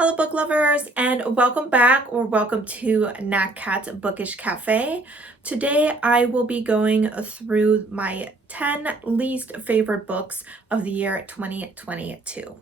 Hello book lovers, and welcome back or welcome to Nat Cat's Bookish Cafe. Today I will be going through my 10 least favorite books of the year 2022.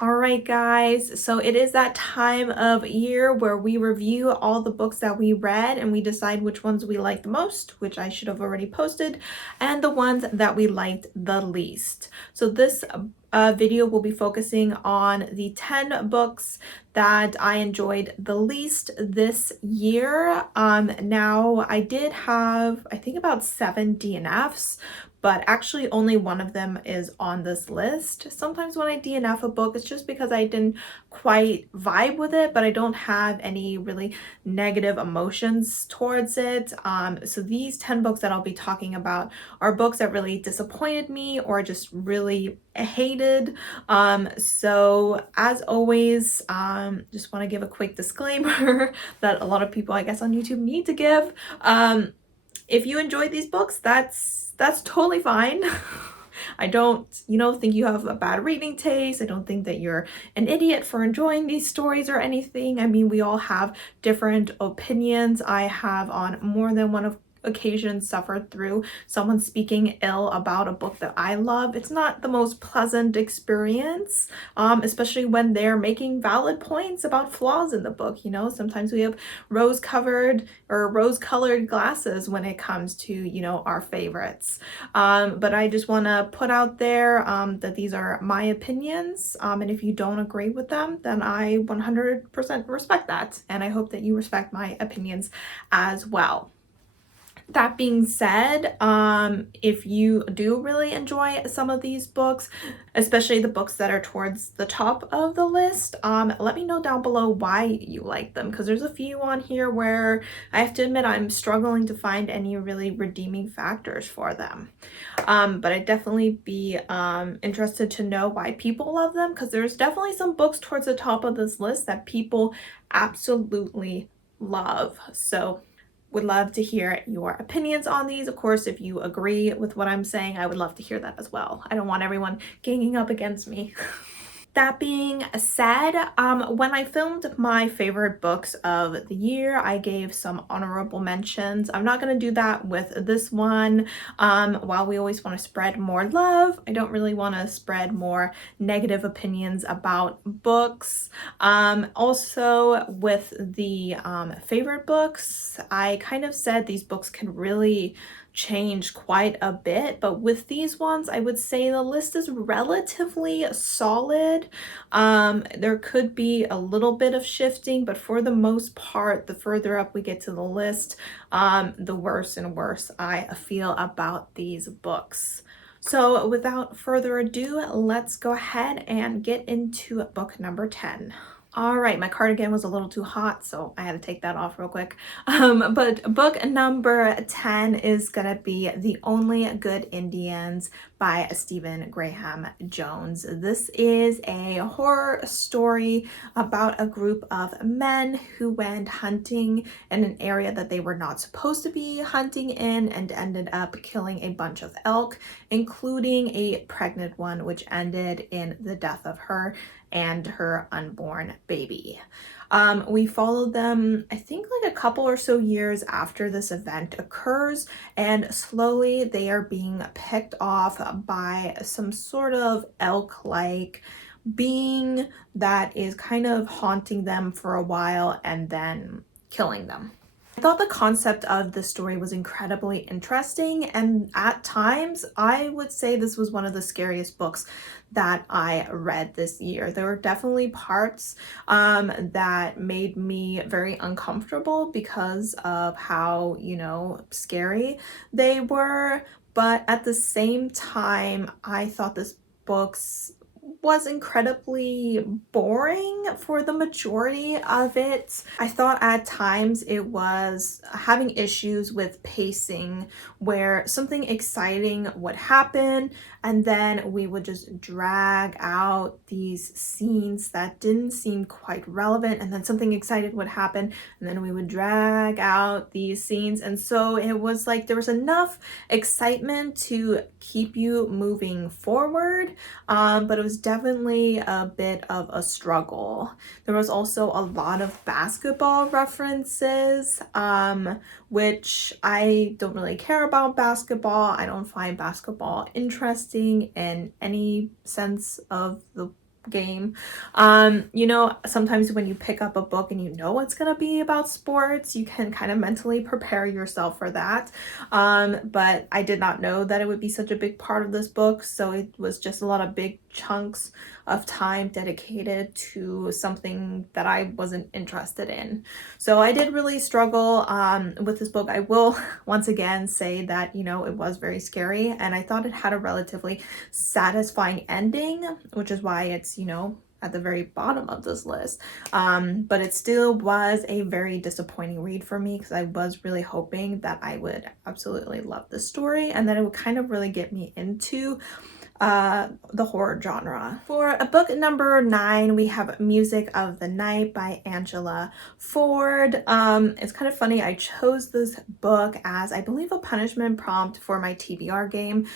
Alright guys, so it is that time of year where we review all the books that we read and we decide which ones we like the most, which I should have already posted, and the ones that we liked the least. So this video will be focusing on the 10 books that I enjoyed the least this year. Now I did have, I think, about 7 DNFs, but actually only one of them is on this list. Sometimes when I DNF a book, it's just because I didn't quite vibe with it, but I don't have any really negative emotions towards it. So these 10 books that I'll be talking about are books that really disappointed me or just really hated. So as always, just want to give a quick disclaimer that a lot of people, I guess, on YouTube need to give. If you enjoyed these books, that's totally fine. I don't, think you have a bad reading taste. I don't think that you're an idiot for enjoying these stories or anything. I mean, we all have different opinions. I have on more than one occasions suffered through someone speaking ill about a book that I love. It's not the most pleasant experience, especially when they're making valid points about flaws in the book. Sometimes we have rose-colored glasses when it comes to, our favorites. But I just want to put out there that these are my opinions, and if you don't agree with them, then I 100% respect that, and I hope that you respect my opinions as well. That being said, if you do really enjoy some of these books, especially the books that are towards the top of the list, let me know down below why you like them, because there's a few on here where I have to admit I'm struggling to find any really redeeming factors for them. But I'd definitely be interested to know why people love them, because there's definitely some books towards the top of this list that people absolutely love. So would love to hear your opinions on these. Of course, if you agree with what I'm saying, I would love to hear that as well. I don't want everyone ganging up against me. That being said, when I filmed my favorite books of the year, I gave some honorable mentions. I'm not going to do that with this one. While we always want to spread more love, I don't really want to spread more negative opinions about books. Also, with the favorite books, I kind of said these books can really change quite a bit, but with these ones I would say the list is relatively solid. There could be a little bit of shifting, but for the most part, the further up we get to the list, the worse and worse I feel about these books. So without further ado, let's go ahead and get into book number 10. All right, my cardigan was a little too hot, so I had to take that off real quick. But book number 10 is gonna be The Only Good Indians by Stephen Graham Jones. This is a horror story about a group of men who went hunting in an area that they were not supposed to be hunting in and ended up killing a bunch of elk, including a pregnant one, which ended in the death of her and her unborn baby. We followed them, I think, like a couple or so years after this event occurs, and slowly they are being picked off by some sort of elk-like being that is kind of haunting them for a while and then killing them. I thought the concept of the story was incredibly interesting, and at times I would say this was one of the scariest books that I read this year. There were definitely parts that made me very uncomfortable because of how, scary they were, but at the same time, I thought this book's was incredibly boring for the majority of it. I thought at times it was having issues with pacing, where something exciting would happen and then we would just drag out these scenes that didn't seem quite relevant, and then something exciting would happen and then we would drag out these scenes. And so it was like there was enough excitement to keep you moving forward, but it was definitely a bit of a struggle. There was also a lot of basketball references, which I don't really care about basketball. I don't find basketball interesting in any sense of the game. You know, sometimes when you pick up a book and you know it's gonna be about sports, you can kind of mentally prepare yourself for that. But I did not know that it would be such a big part of this book, so it was just a lot of big chunks of time dedicated to something that I wasn't interested in. So I did really struggle with this book. I will once again say that, you know, it was very scary, and I thought it had a relatively satisfying ending, which is why it's, you know, at the very bottom of this list. But it still was a very disappointing read for me, because I was really hoping that I would absolutely love the story and that it would kind of really get me into the horror genre. For book number 9, we have Music of the Night by Angela Ford. It's kind of funny, I chose this book as, I believe, a punishment prompt for my TBR game,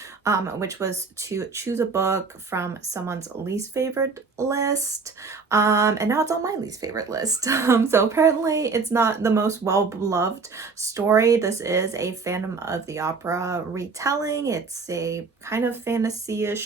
which was to choose a book from someone's least favorite list, and now it's on my least favorite list. So apparently it's not the most well-beloved story. This is a Phantom of the Opera retelling. It's a kind of fantasy-ish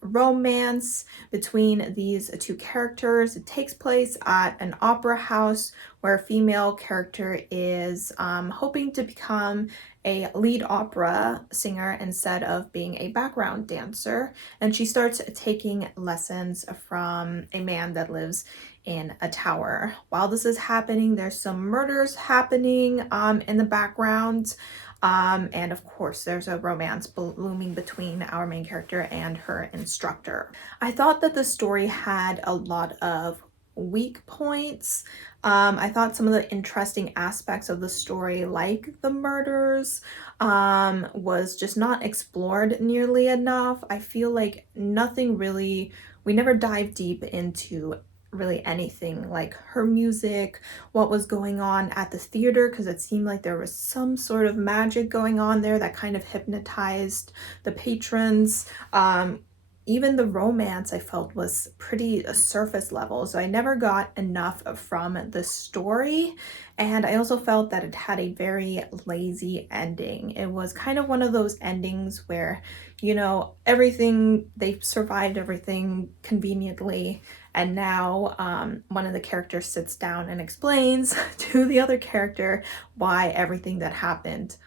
romance between these two characters. It takes place at an opera house where a female character is hoping to become a lead opera singer instead of being a background dancer, and she starts taking lessons from a man that lives in a tower. While this is happening, there's some murders happening in the background. And of course, there's a romance blooming between our main character and her instructor. I thought that the story had a lot of weak points. I thought some of the interesting aspects of the story, like the murders, was just not explored nearly enough. I feel like we never dive deep into really anything, like her music, what was going on at the theater, because it seemed like there was some sort of magic going on there that kind of hypnotized the patrons. Even the romance I felt was pretty surface level, so I never got enough from the story. And I also felt that it had a very lazy ending. It was kind of one of those endings where, you know, they survived everything conveniently, and now one of the characters sits down and explains to the other character why everything that happened.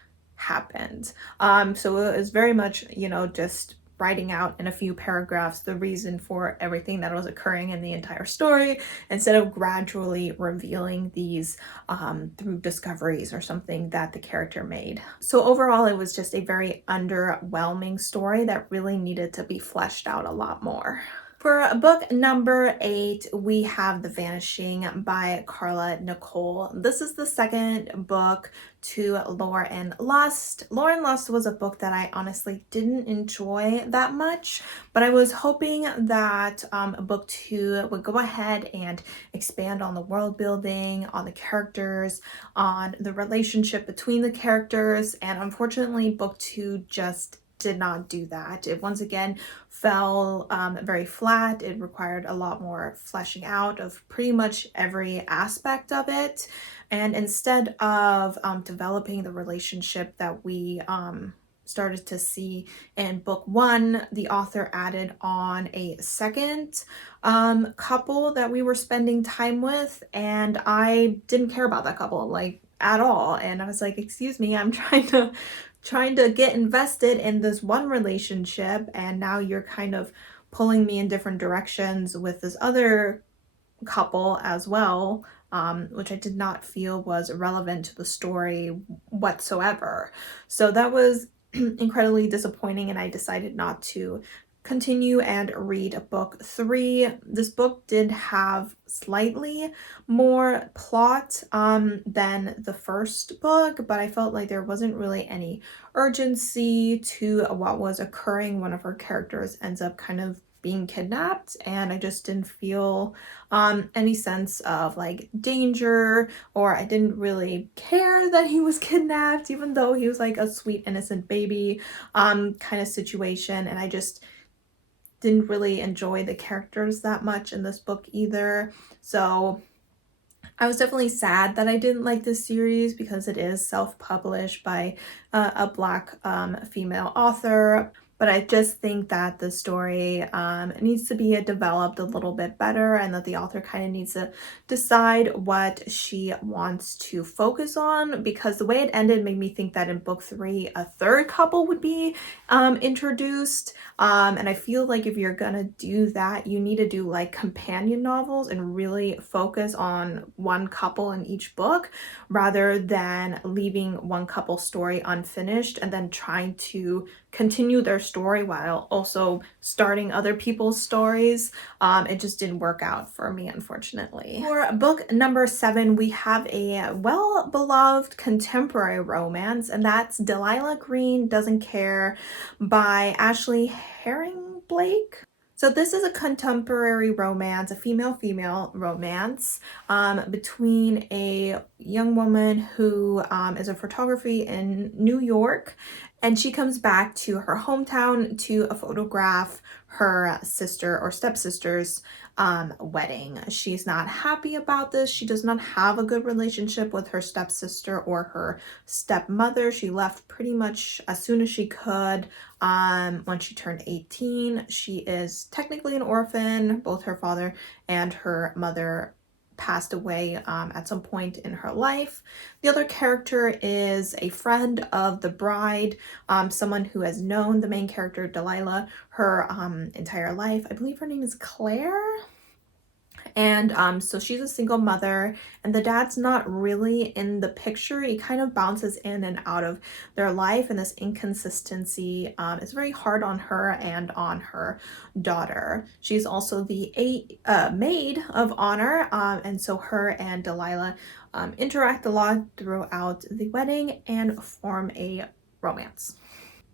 So it was very much, you know, just writing out in a few paragraphs the reason for everything that was occurring in the entire story, instead of gradually revealing these through discoveries or something that the character made. So overall, it was just a very underwhelming story that really needed to be fleshed out a lot more. For book number 8, we have The Vanishing by Carla Nicole. This is the second book to Lore and Lust. Lore and Lust was a book that I honestly didn't enjoy that much, but I was hoping that book 2 would go ahead and expand on the world building, on the characters, on the relationship between the characters, and unfortunately book 2 just did not do that. It once again fell very flat. It required a lot more fleshing out of pretty much every aspect of it. And instead of developing the relationship that we started to see in book 1, the author added on a second couple that we were spending time with, and I didn't care about that couple, like, at all. And I was like, excuse me, I'm trying to get invested in this one relationship, and now you're kind of pulling me in different directions with this other couple as well, which I did not feel was relevant to the story whatsoever. So that was incredibly disappointing, and I decided not to continue and read book 3. This book did have slightly more plot than the first book, but I felt like there wasn't really any urgency to what was occurring. One of our characters ends up kind of being kidnapped, and I just didn't feel any sense of like danger, or I didn't really care that he was kidnapped, even though he was like a sweet innocent baby kind of situation. And I just didn't really enjoy the characters that much in this book either. So I was definitely sad that I didn't like this series because it is self-published by a Black female author. But I just think that the story needs to be developed a little bit better, and that the author kind of needs to decide what she wants to focus on, because the way it ended made me think that in book 3 a third couple would be introduced. And I feel like if you're gonna do that, you need to do like companion novels and really focus on one couple in each book, rather than leaving one couple's story unfinished and then trying to continue their story while also starting other people's stories. It just didn't work out for me, unfortunately. For book number 7, we have a well-beloved contemporary romance, and that's Delilah Green Doesn't Care by Ashley Herring Blake. So this is a contemporary romance, a female-female romance between a young woman who is a photographer in New York, and she comes back to her hometown to photograph her sister or stepsister's wedding. She's not happy about this. She does not have a good relationship with her stepsister or her stepmother. She left pretty much as soon as she could when she turned 18. She is technically an orphan. Both her father and her mother passed away at some point in her life. The other character is a friend of the bride, someone who has known the main character, Delilah, her entire life. I believe her name is Claire. And so she's a single mother, and the dad's not really in the picture. He kind of bounces in and out of their life, and this inconsistency is very hard on her and on her daughter. She's also the maid of honor, and so her and Delilah interact a lot throughout the wedding and form a romance.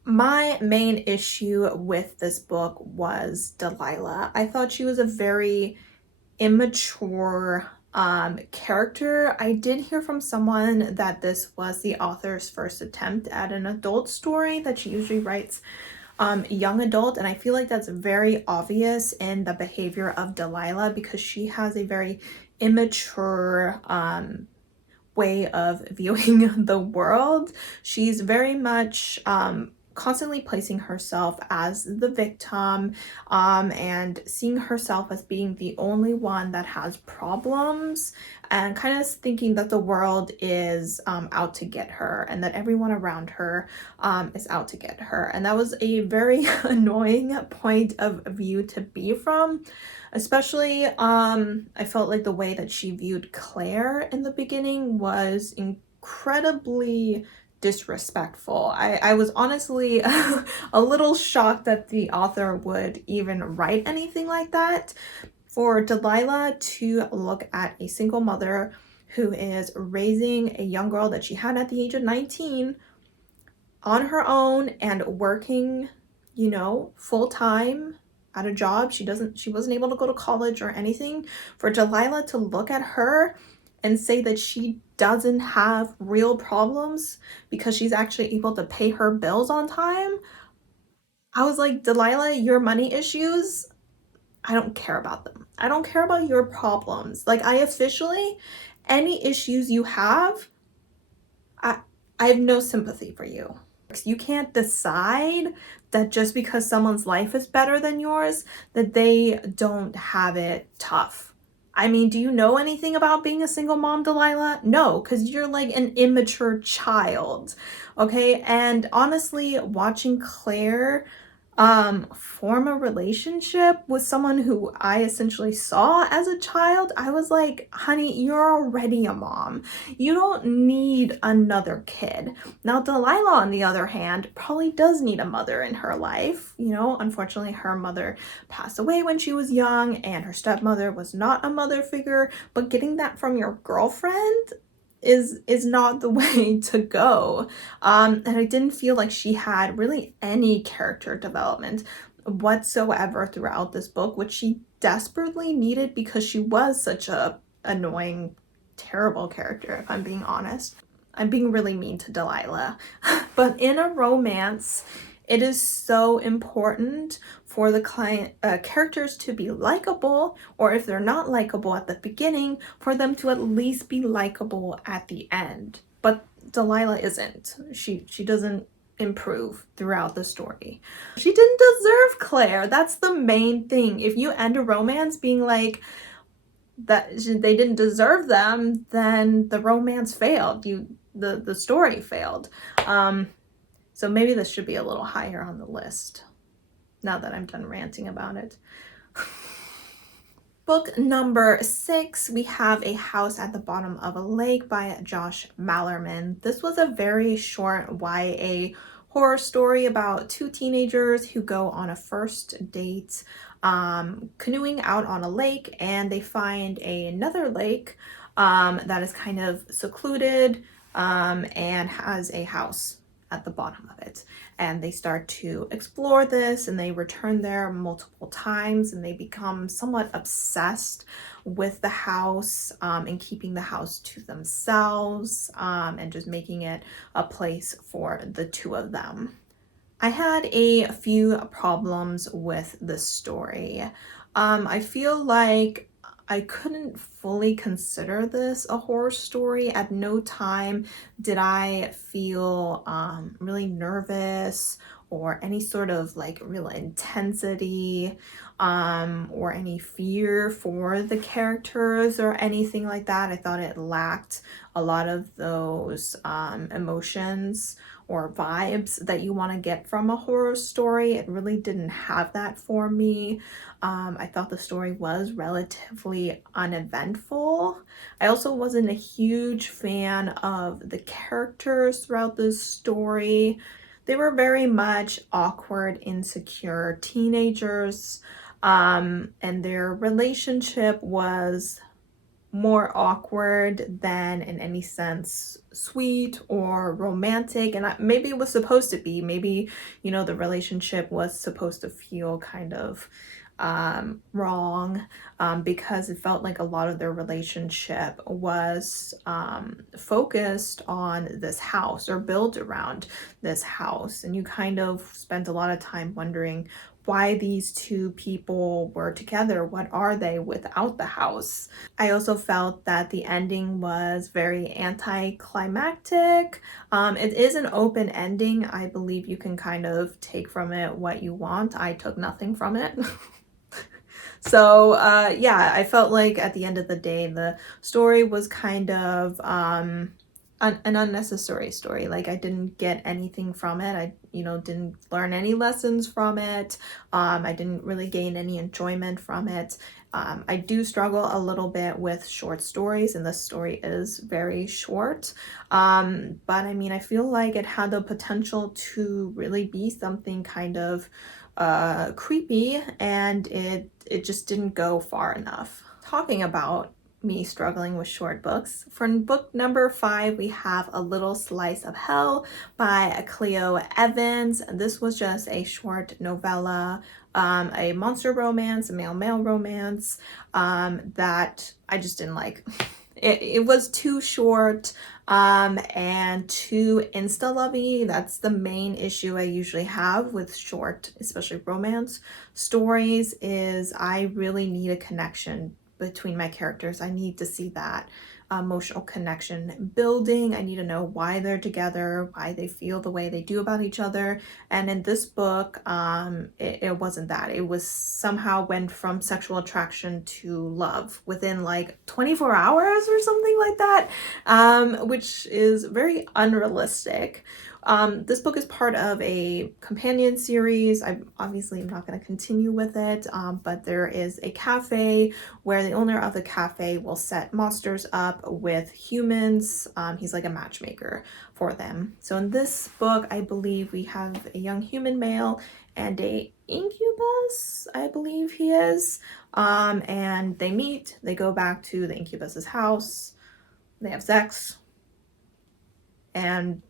My main issue with this book was Delilah. I thought she was a very immature character. I did hear from someone that this was the author's first attempt at an adult story, that she usually writes young adult, and I feel like that's very obvious in the behavior of Delilah, because she has a very immature way of viewing the world. She's very much constantly placing herself as the victim and seeing herself as being the only one that has problems, and kind of thinking that the world is out to get her, and that everyone around her is out to get her. And that was a very annoying point of view to be from. Especially, I felt like the way that she viewed Claire in the beginning was incredibly disrespectful. I was honestly a little shocked that the author would even write anything like that. For Delilah to look at a single mother who is raising a young girl that she had at the age of 19 on her own and working, you know, full-time at a job. She wasn't able to go to college or anything. For Delilah to look at her and say that she doesn't have real problems because she's actually able to pay her bills on time, I was like, Delilah, your money issues, I don't care about them. I don't care about your problems. Like, any issues you have, I have no sympathy for you. You can't decide that just because someone's life is better than yours, that they don't have it tough. I mean, do you know anything about being a single mom, Delilah? No, because you're like an immature child, okay? And honestly, watching Claire form a relationship with someone who I essentially saw as a child, I was like, honey, you're already a mom. You don't need another kid. Now, Delilah, on the other hand, probably does need a mother in her life. You know, unfortunately, her mother passed away when she was young, and her stepmother was not a mother figure, but getting that from your girlfriend is not the way to go. And I didn't feel like she had really any character development whatsoever throughout this book, which she desperately needed because she was such a annoying, terrible character, if I'm being honest. I'm being really mean to Delilah. But in a romance, it is so important for the characters to be likable, or if they're not likable at the beginning, for them to at least be likable at the end. But Delilah isn't. She doesn't improve throughout the story. She didn't deserve Claire. That's the main thing. If you end a romance being like that they didn't deserve them, then the romance failed. The story failed. So maybe this should be a little higher on the list now that I'm done ranting about it. Book number 6, we have A House at the Bottom of a Lake by Josh Malerman. This was a very short YA horror story about 2 teenagers who go on a first date canoeing out on a lake, and they find another lake that is kind of secluded and has a house at the bottom of it. And they start to explore this, and they return there multiple times, and they become somewhat obsessed with the house and keeping the house to themselves and just making it a place for the 2 of them. I had a few problems with this story. I feel like I couldn't fully consider this a horror story. At no time did I feel really nervous or any sort of like real intensity or any fear for the characters or anything like that. I thought it lacked a lot of those emotions or vibes that you want to get from a horror story. It really didn't have that for me. I thought the story was relatively uneventful. I also wasn't a huge fan of the characters throughout this story. They were very much awkward, insecure teenagers, and their relationship was more awkward than in any sense sweet or romantic. And maybe it was supposed to be. Maybe, you know, the relationship was supposed to feel kind of wrong because it felt like a lot of their relationship was focused on this house or built around this house. And you kind of spent a lot of time wondering why these 2 people were together. What are they without the house? I also felt that the ending was very anticlimactic. It is an open ending. I believe you can kind of take from it what you want. I took nothing from it. So yeah, I felt like at the end of the day, the story was kind of an unnecessary story. Like I didn't get anything from it. I, you know, didn't learn any lessons from it. I didn't really gain any enjoyment from it. I do struggle a little bit with short stories, and this story is very short. But I mean, I feel like it had the potential to really be something kind of creepy, and it just didn't go far enough. Talking about me struggling with short books, for book number 5 we have A Little Slice of Hell by Cleo Evans. This was just a short novella, a monster romance, a male romance that I just didn't like. It was too short and too insta-lovey. That's the main issue I usually have with short, especially romance stories, is I really need a connection between my characters. I need to see that emotional connection building. I need to know why they're together, why they feel the way they do about each other. And in this book, it wasn't that. It was somehow went from sexual attraction to love within like 24 hours or something like that, which is very unrealistic. This book is part of a companion series. I obviously am not going to continue with it, but there is a cafe where the owner of the cafe will set monsters up with humans. He's like a matchmaker for them. So in this book, I believe we have a young human male and a incubus, I believe he is. And they meet, they go back to the incubus's house, they have sex, and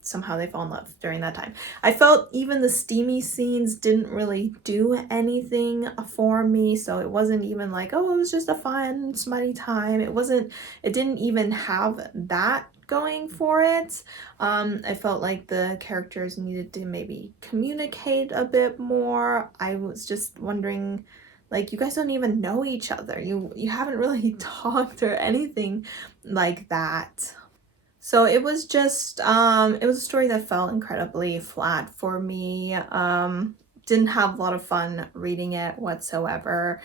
somehow they fall in love during that time. I felt even the steamy scenes didn't really do anything for me, so it wasn't even like, oh, it was just a fun smutty time. It didn't even have that going for it. I felt like the characters needed to maybe communicate a bit more. I was just wondering, like, you guys don't even know each other. You haven't really talked or anything like that. So it was just, it was a story that felt incredibly flat for me. Didn't have a lot of fun reading it whatsoever.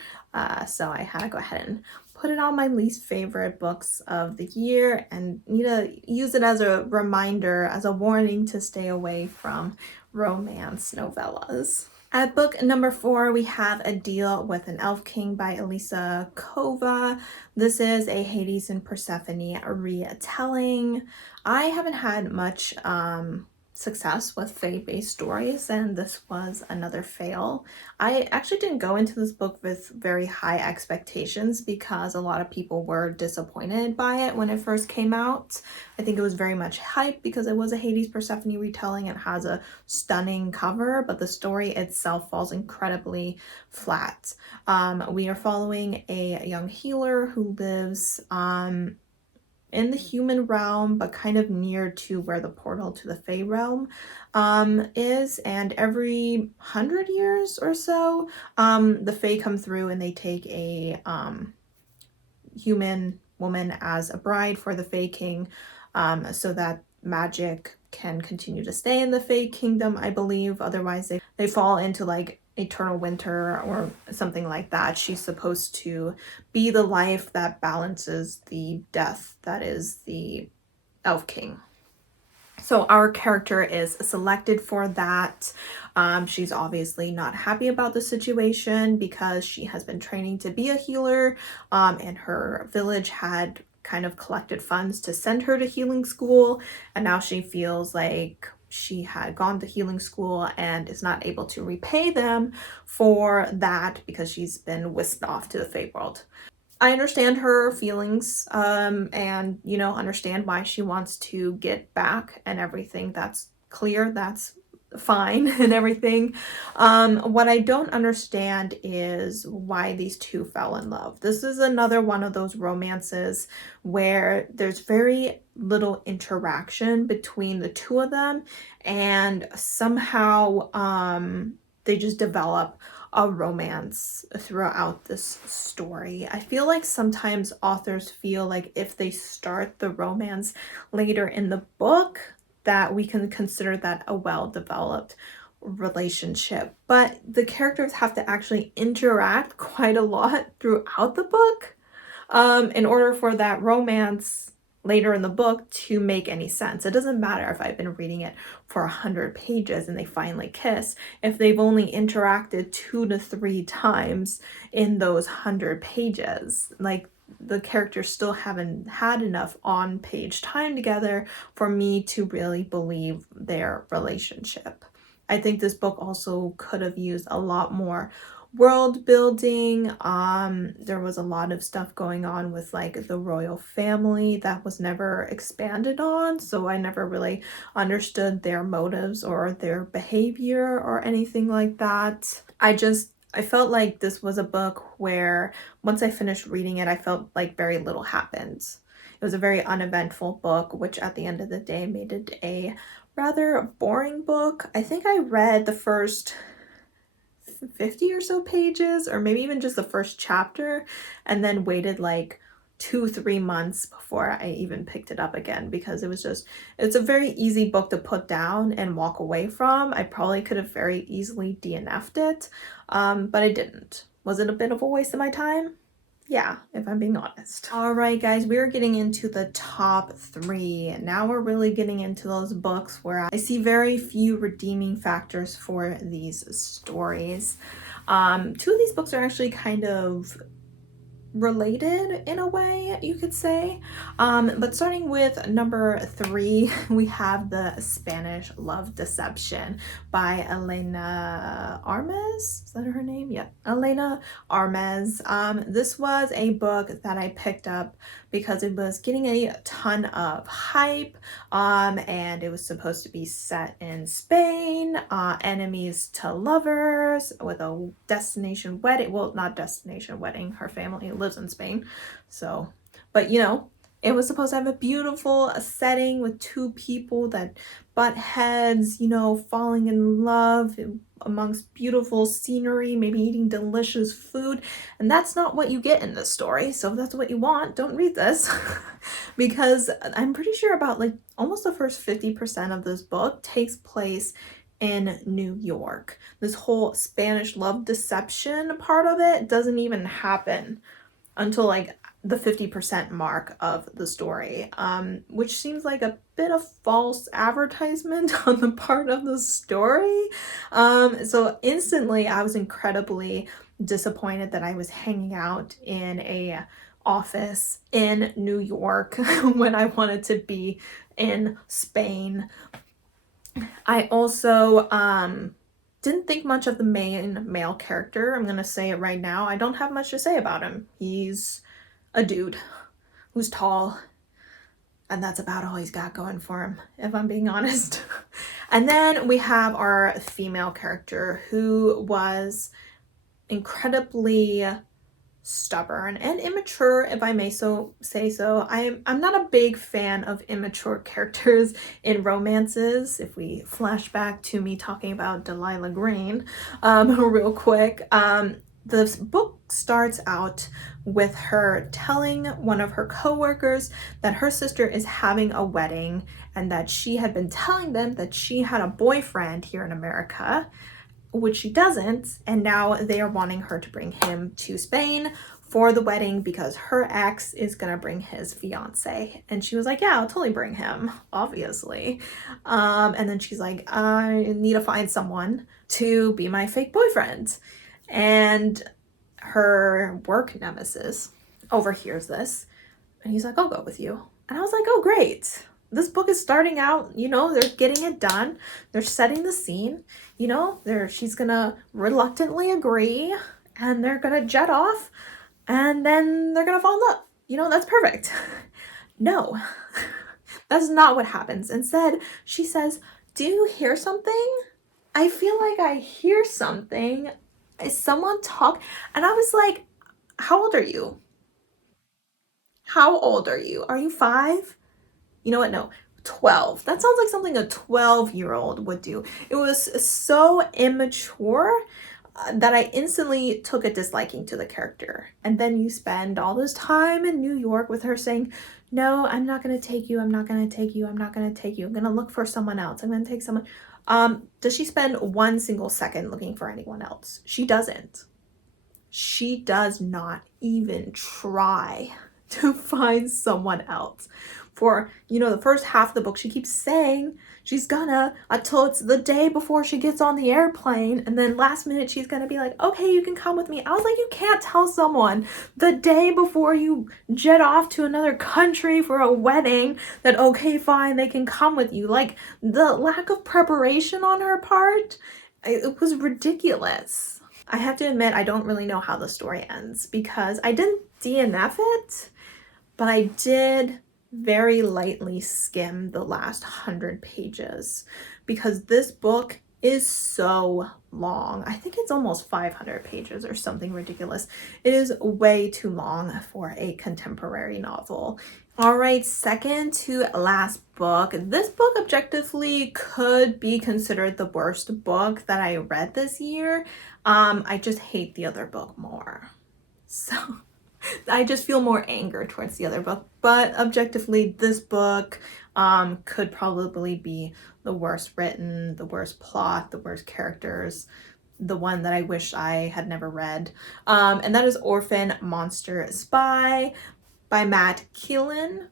So I had to go ahead and put it on my least favorite books of the year and need to use it as a reminder, as a warning to stay away from romance novellas. At book number 4, we have A Deal with an Elf King by Elisa Kova. This is a Hades and Persephone retelling. I haven't had much success with fae-based stories, and this was another fail. I actually didn't go into this book with very high expectations because a lot of people were disappointed by it when it first came out. I think it was very much hype because it was a Hades Persephone retelling and has a stunning cover, but the story itself falls incredibly flat. We are following a young healer who lives in the human realm, but kind of near to where the portal to the Fae realm is. And every 100 years or so, the Fae come through and they take a human woman as a bride for the Fae King, so that magic can continue to stay in the Fae Kingdom, I believe. Otherwise, they fall into like eternal winter or something like that. She's supposed to be the life that balances the death that is the Elf King. So our character is selected for that. She's obviously not happy about the situation because she has been training to be a healer, and her village had kind of collected funds to send her to healing school, and now she feels like she had gone to healing school and is not able to repay them for that because she's been whisked off to the Fey world. I understand her feelings, and, understand why she wants to get back and everything. That's clear. That's fine and everything. What I don't understand is why these two fell in love. This is another one of those romances where there's very little interaction between the two of them, and somehow they just develop a romance throughout this story. I feel like sometimes authors feel like if they start the romance later in the book, that we can consider that a well-developed relationship. But the characters have to actually interact quite a lot throughout the book in order for that romance later in the book to make any sense. It doesn't matter if I've been reading it for 100 pages and they finally kiss, if they've only interacted 2 to 3 times in those 100 pages. Like, the characters still haven't had enough on-page time together for me to really believe their relationship. I think this book also could have used a lot more world building. There was a lot of stuff going on with like the royal family that was never expanded on, so I never really understood their motives or their behavior or anything like that. I felt like this was a book where once I finished reading it, I felt like very little happened. It was a very uneventful book, which at the end of the day made it a rather boring book. I think I read the first 50 or so pages, or maybe even just the first chapter, and then waited like 2-3 months before I even picked it up again, because it's a very easy book to put down and walk away from. I probably could have very easily DNF'd it, but I didn't. Was it a bit of a waste of my time? Yeah, if I'm being honest. All right, guys, we're getting into the top 3. Now we're really getting into those books where I see very few redeeming factors for these stories. 2 of these books are actually kind of related in a way, you could say. But starting with number 3, we have The Spanish Love Deception by Elena Armes. Is that her name? Yeah, Elena Armes. This was a book that I picked up because it was getting a ton of hype, and it was supposed to be set in Spain, enemies to lovers with a destination wedding. Well, not destination wedding, her family lives in Spain, so, but you know, it was supposed to have a beautiful setting with 2 people that butt heads, you know, falling in love amongst beautiful scenery, maybe eating delicious food. And that's not what you get in this story. So if that's what you want, don't read this. Because I'm pretty sure about like almost the first 50% of this book takes place in New York. This whole Spanish love deception part of it doesn't even happen until like the 50% mark of the story, which seems like a bit of false advertisement on the part of the story. So instantly I was incredibly disappointed that I was hanging out in a office in New York when I wanted to be in Spain. I also didn't think much of the main male character. I'm gonna say it right now. I don't have much to say about him. He's a dude who's tall, and that's about all he's got going for him, if I'm being honest. And then we have our female character who was incredibly stubborn and immature, if I may so say so. I'm not a big fan of immature characters in romances. If we flash back to me talking about Delilah Green real quick, the book starts out with her telling one of her coworkers that her sister is having a wedding and that she had been telling them that she had a boyfriend here in America, which she doesn't, and now they are wanting her to bring him to Spain for the wedding because her ex is gonna bring his fiance. And she was like, yeah, I'll totally bring him, obviously. And then she's like, I need to find someone to be my fake boyfriend. And her work nemesis overhears this, and he's like, I'll go with you. And I was like, oh, great. This book is starting out, you know, they're getting it done. They're setting the scene, you know, she's gonna reluctantly agree, and they're gonna jet off, and then they're gonna fall in love. You know, that's perfect. No, that's not what happens. Instead, she says, do you hear something? I feel like I hear something. Is someone talk? And I was like, how old are you? How old are you? Are you 5? You know what? No, 12. That sounds like something a 12-year-old would do. It was so immature that I instantly took a disliking to the character. And then you spend all this time in New York with her saying, no, I'm not going to take you. I'm not going to take you. I'm not going to take you. I'm going to look for someone else. I'm going to take someone. Does she spend one single second looking for anyone else? She doesn't. She does not even try to find someone else. For, you know, the first half of the book, she keeps saying she's gonna until it's the day before she gets on the airplane, and then last minute she's gonna be like, okay, you can come with me. I was like, you can't tell someone the day before you jet off to another country for a wedding that, okay, fine, they can come with you. Like, the lack of preparation on her part, it was ridiculous. I have to admit, I don't really know how the story ends because I didn't DNF it, but I did very lightly skim the last 100 pages because this book is so long. I think it's almost 500 pages or something ridiculous. It is way too long for a contemporary novel. All right, second to last book. This book objectively could be considered the worst book that I read this year. I just hate the other book more. So I just feel more anger towards the other book, but objectively this book could probably be the worst written, the worst plot, the worst characters, the one that I wish I had never read. And that is Orphan Monster Spy by Matt Keelan.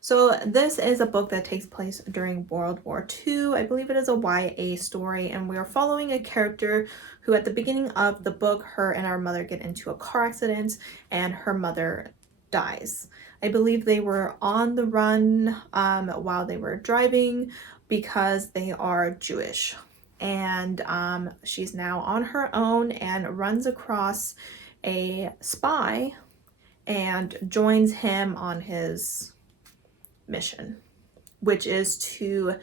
So this is a book that takes place during World War II. I believe it is a YA story, and we are following a character who at the beginning of the book, her and our mother get into a car accident and her mother dies. I believe they were on the run while they were driving because they are Jewish. And she's now on her own and runs across a spy and joins him on his mission, which is to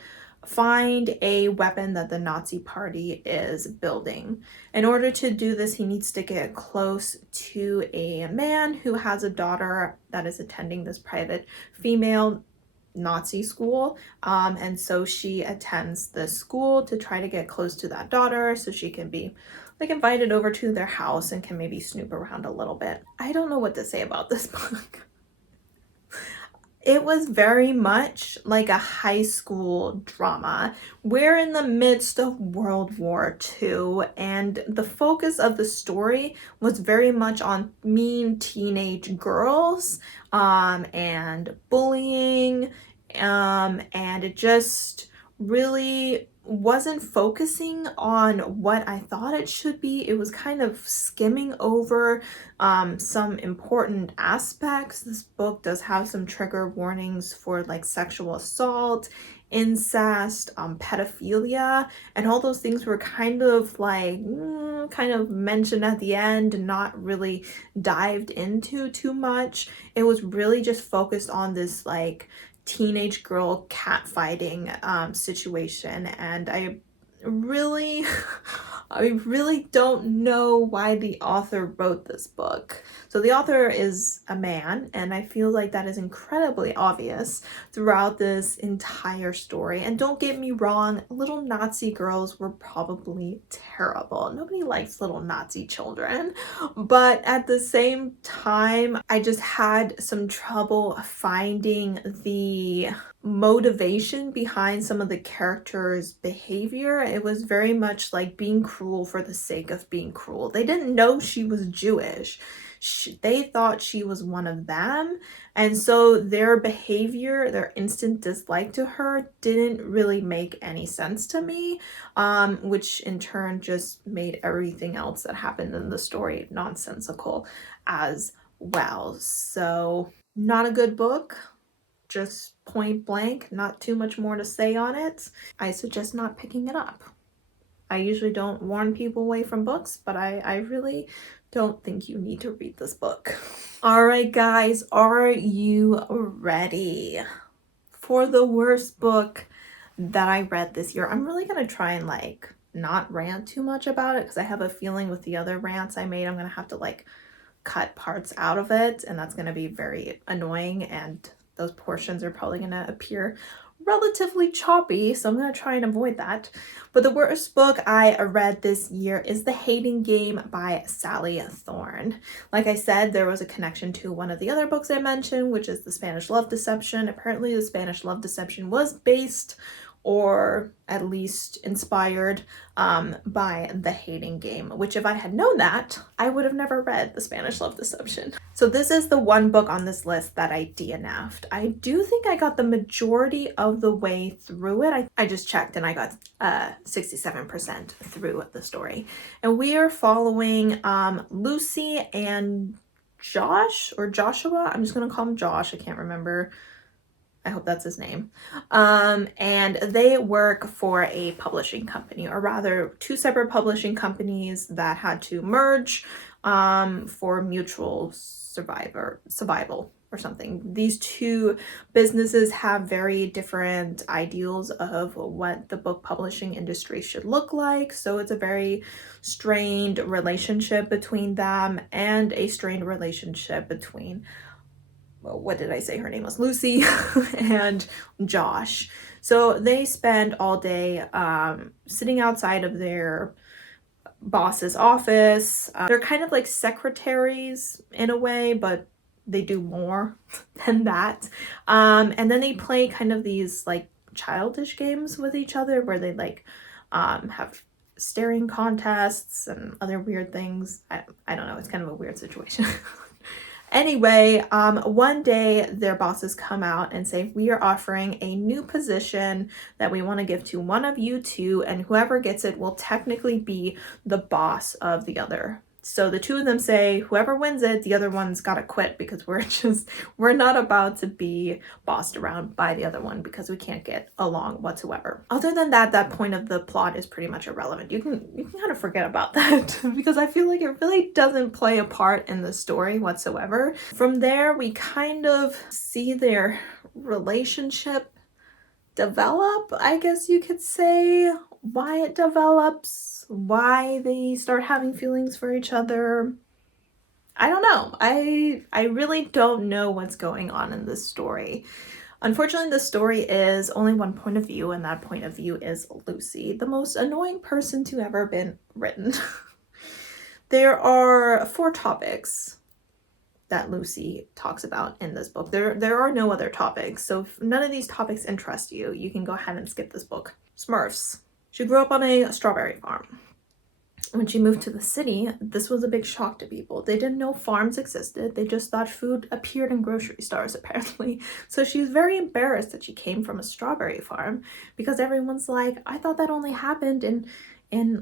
find a weapon that the Nazi party is building. In order to do this, he needs to get close to a man who has a daughter that is attending this private female Nazi school. And so she attends this school to try to get close to that daughter so she can be like invited over to their house and can maybe snoop around a little bit. I don't know what to say about this book. It was very much like a high school drama. We're in the midst of World War II, and the focus of the story was very much on mean teenage girls and bullying, and it just really wasn't focusing on what I thought it should be. It was kind of skimming over some important aspects. This book does have some trigger warnings for like sexual assault, incest, pedophilia, and all those things were kind of like kind of mentioned at the end and not really dived into too much. It was really just focused on this like teenage girl catfighting situation, and I really don't know why the author wrote this book. So the author is a man, and I feel like that is incredibly obvious throughout this entire story. And don't get me wrong, little Nazi girls were probably terrible. Nobody likes little Nazi children. But at the same time, I just had some trouble finding the motivation behind some of the characters' behavior. It was very much like being cruel for the sake of being cruel. They didn't know she was Jewish. They thought she was one of them, and so their behavior, their instant dislike to her didn't really make any sense to me, which in turn just made everything else that happened in the story nonsensical as well. So not a good book, just point blank, not too much more to say on it. I suggest not picking it up. I usually don't warn people away from books, but I really don't think you need to read this book. All right, guys, are you ready for the worst book that I read this year? I'm really gonna try and like not rant too much about it because I have a feeling with the other rants I made, I'm gonna have to like cut parts out of it, and that's gonna be very annoying, and those portions are probably gonna appear relatively choppy, so I'm gonna try and avoid that. But the worst book I read this year is The Hating Game by Sally Thorne. Like I said, there was a connection to one of the other books I mentioned, which is The Spanish Love Deception. Apparently The Spanish Love Deception was based or at least inspired by The Hating Game, which if I had known that, I would have never read The Spanish Love Deception. So this is the one book on this list that I DNF'd. I do think I got the majority of the way through it. I just checked and I got 67% through the story. And we are following Lucy and Josh, or Joshua. I'm just gonna call him Josh. I can't remember. I hope that's his name. And they work for a publishing company, or rather two separate publishing companies that had to merge for mutual survival or something. These two businesses have very different ideals of what the book publishing industry should look like. So it's a very strained relationship between them, and a strained relationship between, well, what did I say? Her name was Lucy and Josh. So they spend all day sitting outside of their boss's office. They're kind of like secretaries in a way, but they do more than that. And then they play kind of these like childish games with each other where they like have staring contests and other weird things. I don't know, it's kind of a weird situation. Anyway, one day their bosses come out and say, we are offering a new position that we want to give to one of you two, and whoever gets it will technically be the boss of the other. So the two of them say, whoever wins it, the other one's got to quit, because we're not about to be bossed around by the other one because we can't get along whatsoever. Other than that, that point of the plot is pretty much irrelevant. You can kind of forget about that because I feel like it really doesn't play a part in the story whatsoever. From there, we kind of see their relationship develop, I guess you could say, why it develops, why they start having feelings for each other. I don't know. I really don't know what's going on in this story. Unfortunately, the story is only one point of view, and that point of view is Lucy, the most annoying person to ever been written. There are 4 topics that Lucy talks about in this book. There are no other topics, so if none of these topics interest you, you can go ahead and skip this book. Smurfs. She grew up on a strawberry farm. When she moved to the city, this was a big shock to people. They didn't know farms existed. They just thought food appeared in grocery stores, apparently. So she was very embarrassed that she came from a strawberry farm, because everyone's like, I thought that only happened in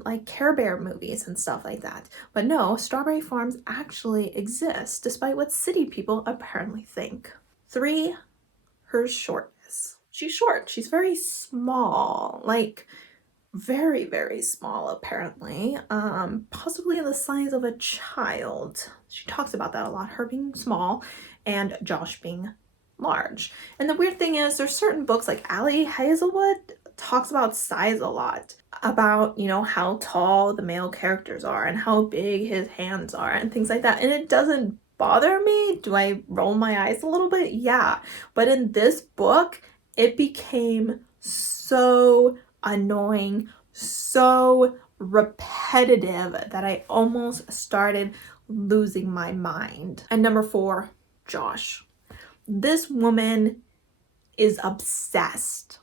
like Care Bear movies and stuff like that. But no, strawberry farms actually exist, despite what city people apparently think. 3, her shortness. She's short. She's very small, like very, very small, apparently. Possibly the size of a child. She talks about that a lot, her being small and Josh being large. And the weird thing is, there's certain books, like Allie Hazelwood talks about size a lot, about, you know, how tall the male characters are and how big his hands are and things like that. And it doesn't bother me. Do I roll my eyes a little bit? Yeah. But in this book, it became so annoying, so repetitive, that I almost started losing my mind. And number 4, Josh. This woman is obsessed,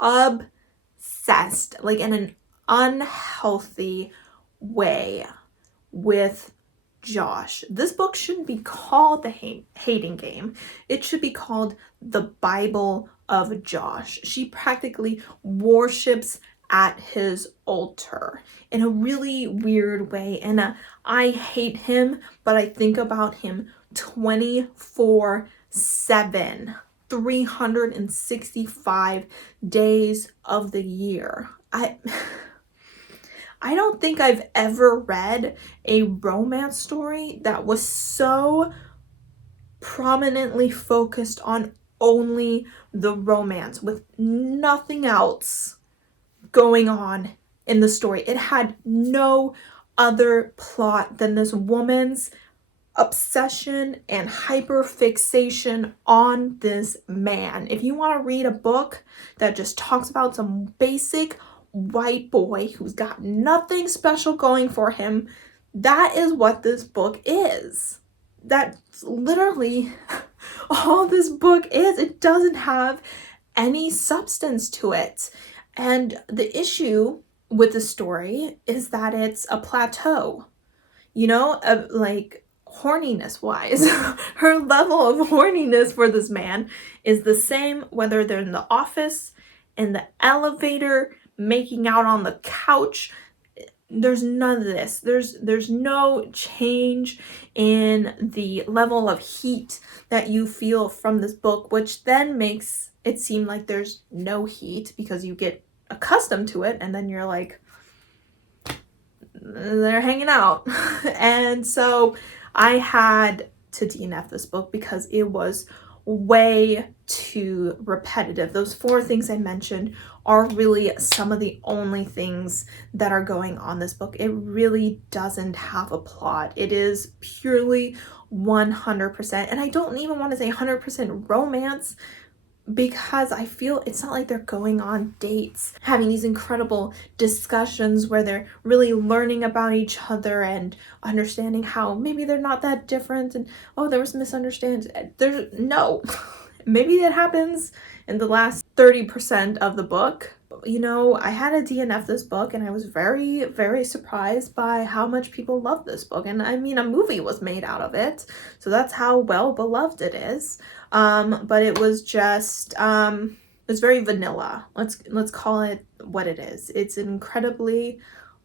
like in an unhealthy way, with Josh. This book shouldn't be called The Hating Game. It should be called The Bible of Josh. She practically worships at his altar in a really weird way. And I hate him, but I think about him 24/7. 365 days of the year. I don't think I've ever read a romance story that was so prominently focused on only the romance, with nothing else going on in the story. It had no other plot than this woman's obsession and hyperfixation on this man. If you want to read a book that just talks about some basic white boy who's got nothing special going for him, that is what this book is. That's literally all this book is. It doesn't have any substance to it. And the issue with the story is that it's a plateau, you know, like horniness wise. Her level of horniness for this man is the same whether they're in the office, in the elevator, making out on the couch. There's none of this. There's no change in the level of heat that you feel from this book, which then makes it seem like there's no heat because you get accustomed to it, and then you're like, they're hanging out. And so I had to DNF this book because it was way too repetitive. Those 4 things I mentioned are really some of the only things that are going on in this book. It really doesn't have a plot. It is purely 100%, and I don't even want to say 100% romance, because I feel it's not like they're going on dates, having these incredible discussions where they're really learning about each other and understanding how maybe they're not that different, and oh, there was misunderstandings. There's no, maybe that happens in the last 30% of the book. You know, I had a DNF this book and I was very, very surprised by how much people love this book. And I mean, a movie was made out of it, so that's how well beloved it is. But it was just, it's very vanilla. Let's call it what it is. It's an incredibly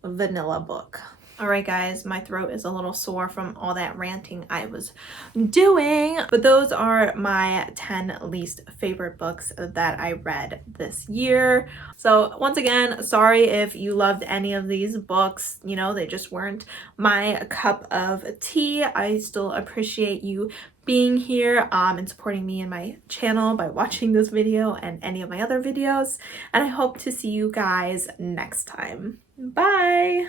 vanilla book. All right, guys, my throat is a little sore from all that ranting I was doing, but those are my 10 least favorite books that I read this year. So once again, sorry if you loved any of these books. You know, they just weren't my cup of tea. I still appreciate you being here and supporting me and my channel by watching this video and any of my other videos, and I hope to see you guys next time. Bye!